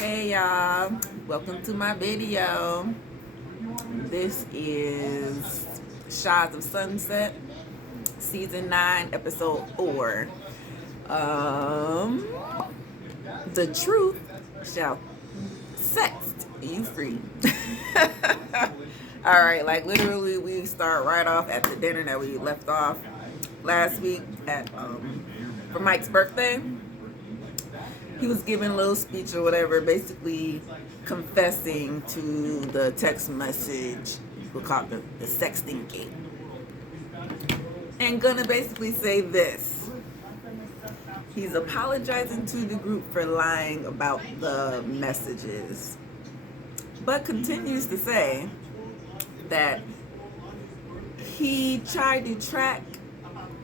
Hey y'all, welcome to my video. This is Shahs of Sunset, season 9, episode 4. Um, the truth shall set you free. All right, like literally, we start right off at the dinner that we left off last week at for Mike's birthday. He was giving a little speech or whatever, basically confessing to the text message, we'll call it the sexting game, and gonna basically say this. He's apologizing to the group for lying about the messages, but continues to say that he tried to track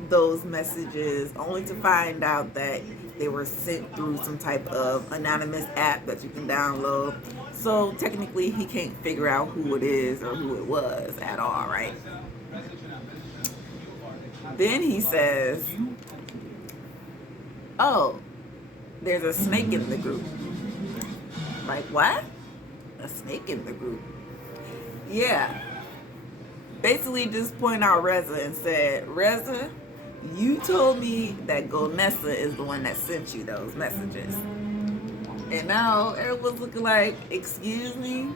those messages only to find out that they were sent through some type of anonymous app that you can download. So technically he can't figure out who it is or who it was at all, right? Then he says, oh, there's a snake in the group. Like, what? A snake in the group? Yeah. Basically just point out Reza and said, Reza, you told me that Gonessa is the one that sent you those messages. And now everyone's looking like, excuse me?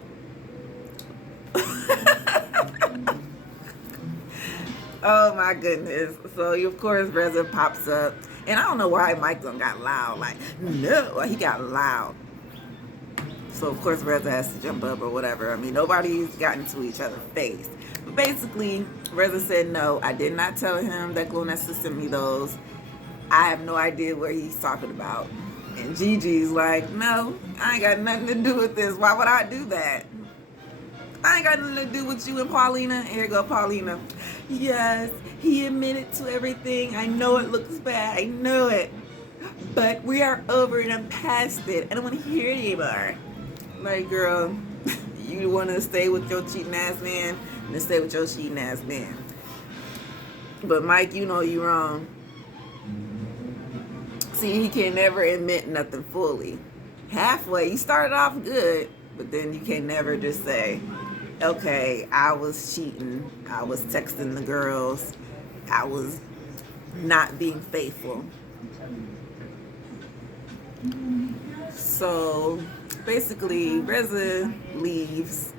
Oh my goodness. So of course Reza pops up. And I don't know why Mike done got loud. Like, no, he got loud. So of course Reza has to jump up or whatever. I mean, nobody's gotten to each other's face. But basically, Reza said, no, I did not tell him that Glonessa sent me those. I have no idea what he's talking about. And Gigi's like, no, I ain't got nothing to do with this. Why would I do that? I ain't got nothing to do with you and Paulina. Here go Paulina. Yes, he admitted to everything. I know it looks bad. I know it. But we are over it. I'm past it. I don't want to hear it anymore. Like, girl, you want to stay with your cheating ass man, then stay with your cheating ass man. But Mike, you know you wrong. See, he can never admit nothing fully. Halfway, you started off good, but then you can never just say, okay, I was cheating, I was texting the girls, I was not being faithful. So basically Reza leaves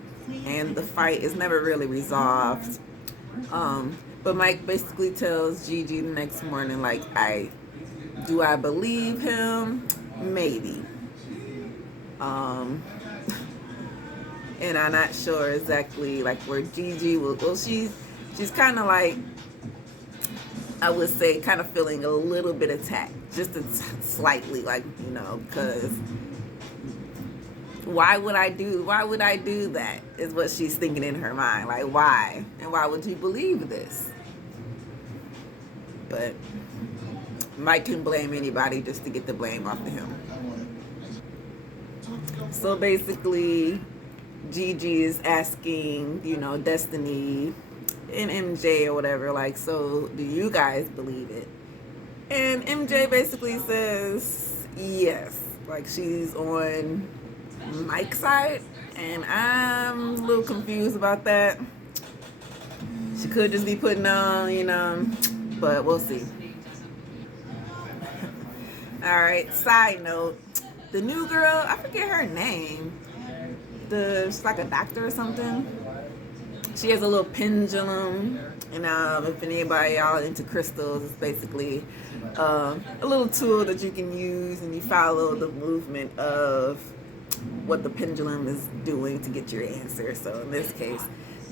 and the fight is never really resolved. But Mike basically tells Gigi the next morning, like, do I believe him? Maybe. And I'm not sure exactly like where Gigi will. Well, she's kind of like, I would say, kind of feeling a little bit attacked, just slightly, like, you know, because why would I do that is what she's thinking in her mind. Like, why? And why would you believe this? But Mike can blame anybody just to get the blame off of him. So basically, Gigi is asking, you know, Destiny and MJ or whatever, like, so do you guys believe it? And MJ basically says yes, like she's on Mike's side, and I'm a little confused about that. She could just be putting on, you know, but we'll see. All right, side note, the new girl, I forget her name. She's like a doctor or something. She has a little pendulum, and if anybody y'all into crystals, it's basically a little tool that you can use, and you follow the movement of what the pendulum is doing to get your answer. So in this case,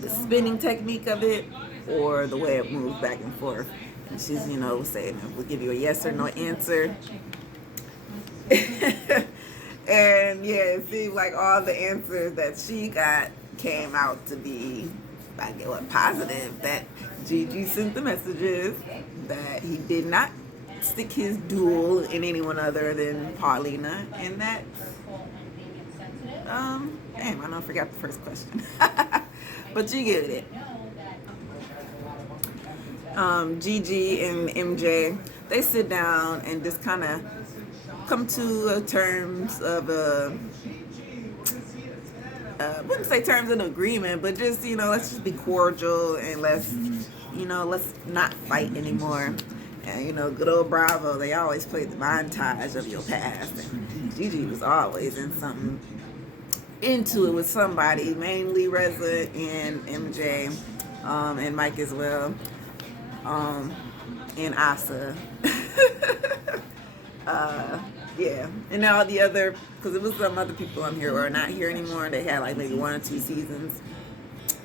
the spinning technique of it, or the way it moves back and forth. And she's, you know, saying we'll give you a yes or no answer. And yeah, it seemed like all the answers that she got came out to be, I get what, positive. That Gigi sent the messages, that he did not stick his duel in anyone other than Paulina, and that damn, I forgot the first question. But you get it. Gigi and MJ, they sit down and just kind of come to terms of I wouldn't say terms of agreement, but just, let's just be cordial and let's not fight anymore. And, good old Bravo, they always play the montage of your past. And Gigi was always in something, into it with somebody, mainly Reza and MJ, and Mike as well, and Asa. Yeah, and all the other, because it was some other people on here who are not here anymore. They had like maybe 1 or 2 seasons.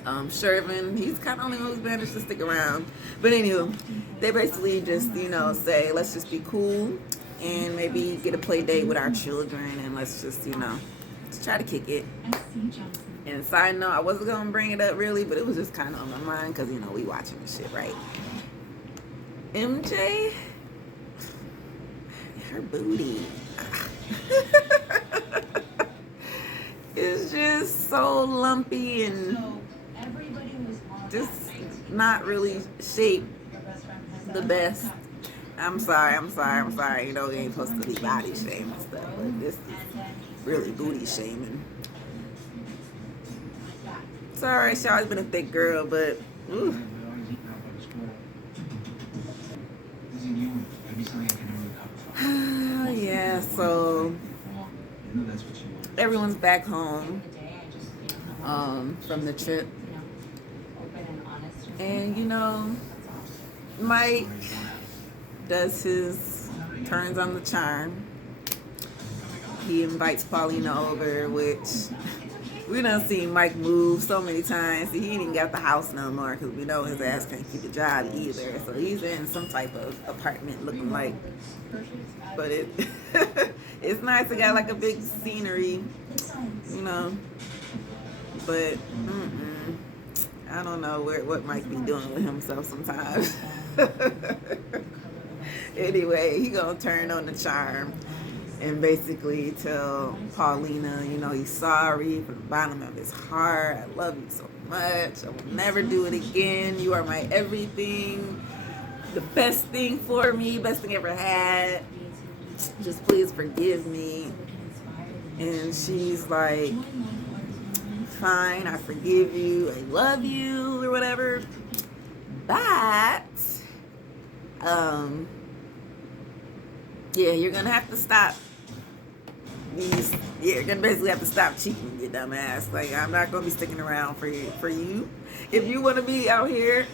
Shervin, he's kind of only one who's managed to stick around. But anyway, they basically just, say, let's just be cool and maybe get a play date with our children and let's just, let's try to kick it. And side note, I wasn't going to bring it up really, but it was just kind of on my mind because, we watching this shit, right? MJ, her booty. It's just so lumpy and just not really shaped the best. I'm sorry. You ain't supposed to be body shaming and stuff, but this is really booty shaming. Sorry, she's always been a thick girl, but ooh. Yeah, so everyone's back home from the trip. And Mike does his turns on the charm. He invites Paulina over, which we done seen Mike move so many times. He ain't even got the house no more because we know his ass can't keep a job either. So he's in some type of apartment looking like, but it's nice. It got like a big scenery, but I don't know what Mike be doing with himself sometimes. Anyway, he gonna turn on the charm and basically tell Paulina, he's sorry from the bottom of his heart. I love you so much. I will never do it again. You are my everything. The best thing for me, best thing I ever had. Just please forgive me. And she's like, fine, I forgive you. I love you or whatever. But, yeah, you're gonna have to stop you're gonna basically have to stop cheating, you dumbass. Like, I'm not gonna be sticking around for you. If you wanna be out here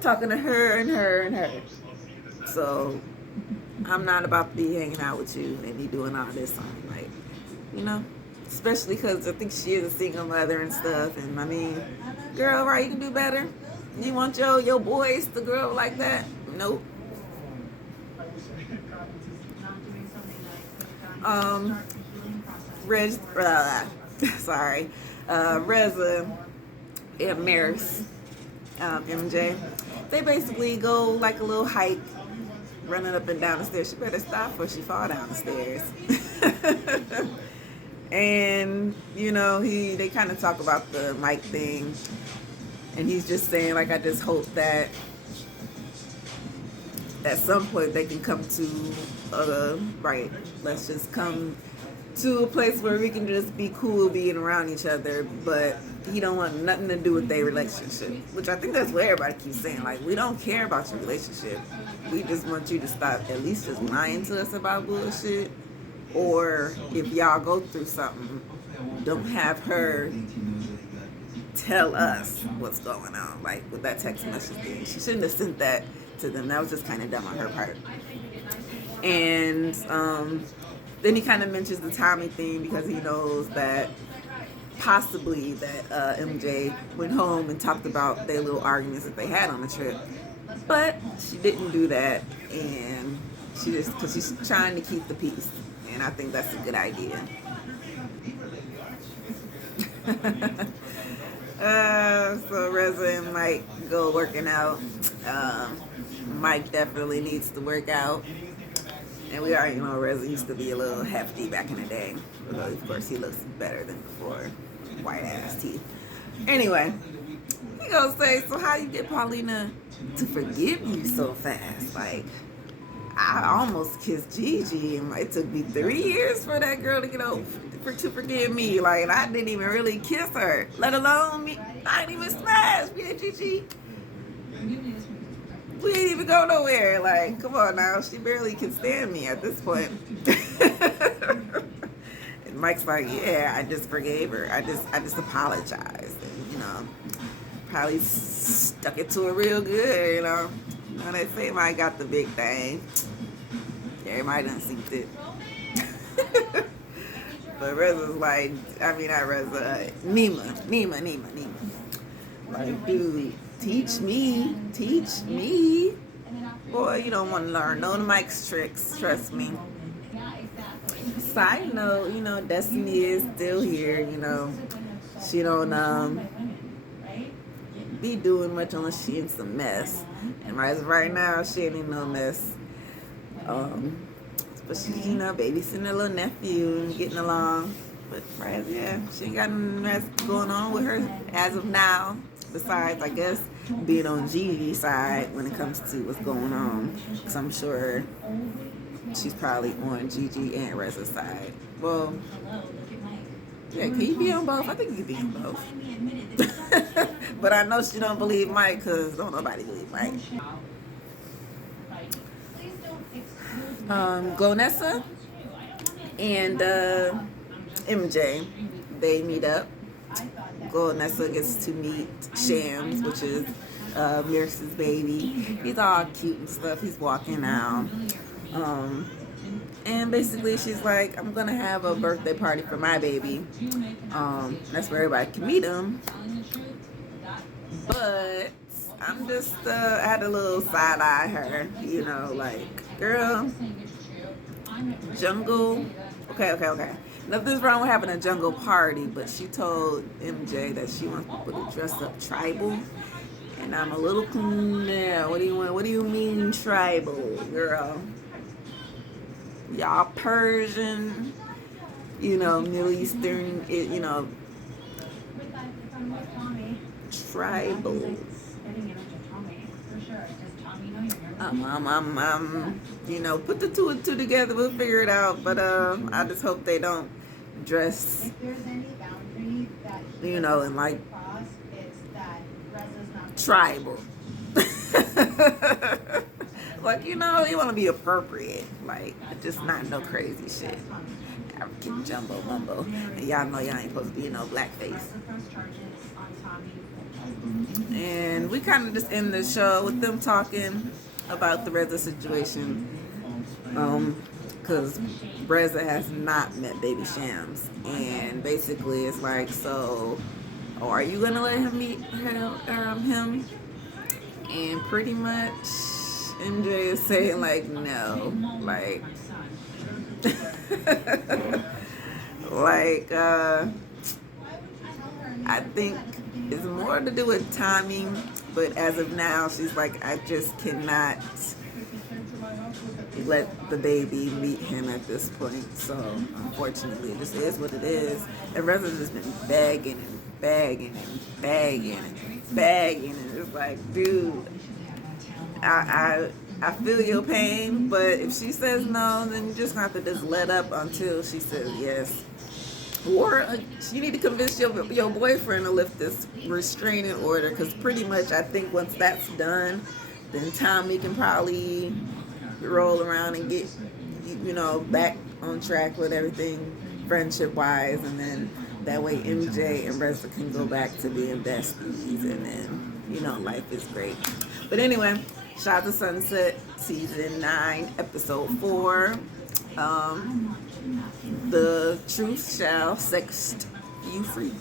talking to her and her and her. So, I'm not about to be hanging out with you and be doing all this on, like, especially because I think she is a single mother and stuff. And I mean, girl, right, you can do better. You want your boys to grow up like that? Nope. Reza and Maris, MJ, they basically go like a little hike, running up and down the stairs. She better stop before she fall down the stairs. And they kind of talk about the Mike thing, and he's just saying, like, I just hope that at some point they can come to right, let's just come to a place where we can just be cool being around each other, but he don't want nothing to do with their relationship, which I think that's what everybody keeps saying. Like, we don't care about your relationship. We just want you to stop at least just lying to us about bullshit, or if y'all go through something, don't have her tell us what's going on, like with that text message thing. She shouldn't have sent that to them. That was just kind of dumb on her part. And then he kind of mentions the Tommy thing because he knows that possibly that MJ went home and talked about their little arguments that they had on the trip. But she didn't do that, and because she's trying to keep the peace. And I think that's a good idea. So Reza and Mike go working out. Mike definitely needs to work out. And we already know Reza used to be a little hefty back in the day. Although, of course, he looks better than before. White ass teeth. Anyway, he gonna say, so how you get Paulina to forgive you so fast? Like, I almost kissed Gigi, and it took me 3 years for that girl to get over to forgive me. Like, and I didn't even really kiss her, let alone me. I didn't even smash. Me and Gigi, we ain't even go nowhere. Like, come on now, she barely can stand me at this point. And Mike's like, yeah, I just forgave her. I just apologized. And, you know, probably stuck it to her real good. You know, when they say Mike got the big thing, everybody done seen it. But Reza's like, I mean, not Reza, Nima. Like, dude, teach me. Boy, you don't want to learn none of Mike's tricks, trust me. Side note, you know, Destiny is still here, you know. She don't be doing much unless she in some mess. And right now, she ain't in no mess. But she's, you know, babysitting her little nephew and getting along. But right, yeah, she ain't got nothing mess going on with her as of now. Besides, I guess, being on Gigi's side when it comes to what's going on. Because I'm sure she's probably on Gigi and Reza's side. Well, yeah, can you be on both? I think you can be on both. But I know she don't believe Mike, because don't nobody believe Mike. Glonessa and MJ, they meet up. Glonessa gets to meet Shams, which is Mira's baby. He's all cute and stuff. He's walking out. And basically she's like, I'm gonna have a birthday party for my baby. That's where everybody can meet him. But I'm just I had a little side eye her, you know, like, girl, jungle. Okay. Nothing's wrong with having a jungle party, but she told MJ that she wants people to dress up tribal. And I'm a little, yeah, what do you want? What do you mean tribal, girl? Y'all Persian, you know, Middle Eastern, you know, tribal. You know, put the two and two together, we'll figure it out. But I just hope they don't dress, you know, in like tribal. Like, you know, you want to be appropriate, like, just not no crazy shit. African jumbo mumbo, and y'all know y'all ain't supposed to be in no blackface. And we kind of just end the show with them talking about the Reza situation, because Reza has not met baby Shams, and basically it's like, so, are you gonna let him meet him? And pretty much MJ is saying like, no, like like I think it's more to do with timing, but as of now she's like, I just cannot let the baby meet him at this point. So unfortunately it just is what it is. And Reza's just been begging, and it's like, dude, I feel your pain, but if she says no, then you just have to just let up until she says yes. Or you need to convince your boyfriend to lift this restraining order, because pretty much I think once that's done, then Tommy can probably roll around and get, you know, back on track with everything friendship-wise, and then that way MJ and Reza can go back to being besties, and then, you know, life is great. But anyway, Shahs of Sunset, Season 9, Episode 4. The truth shall set you free.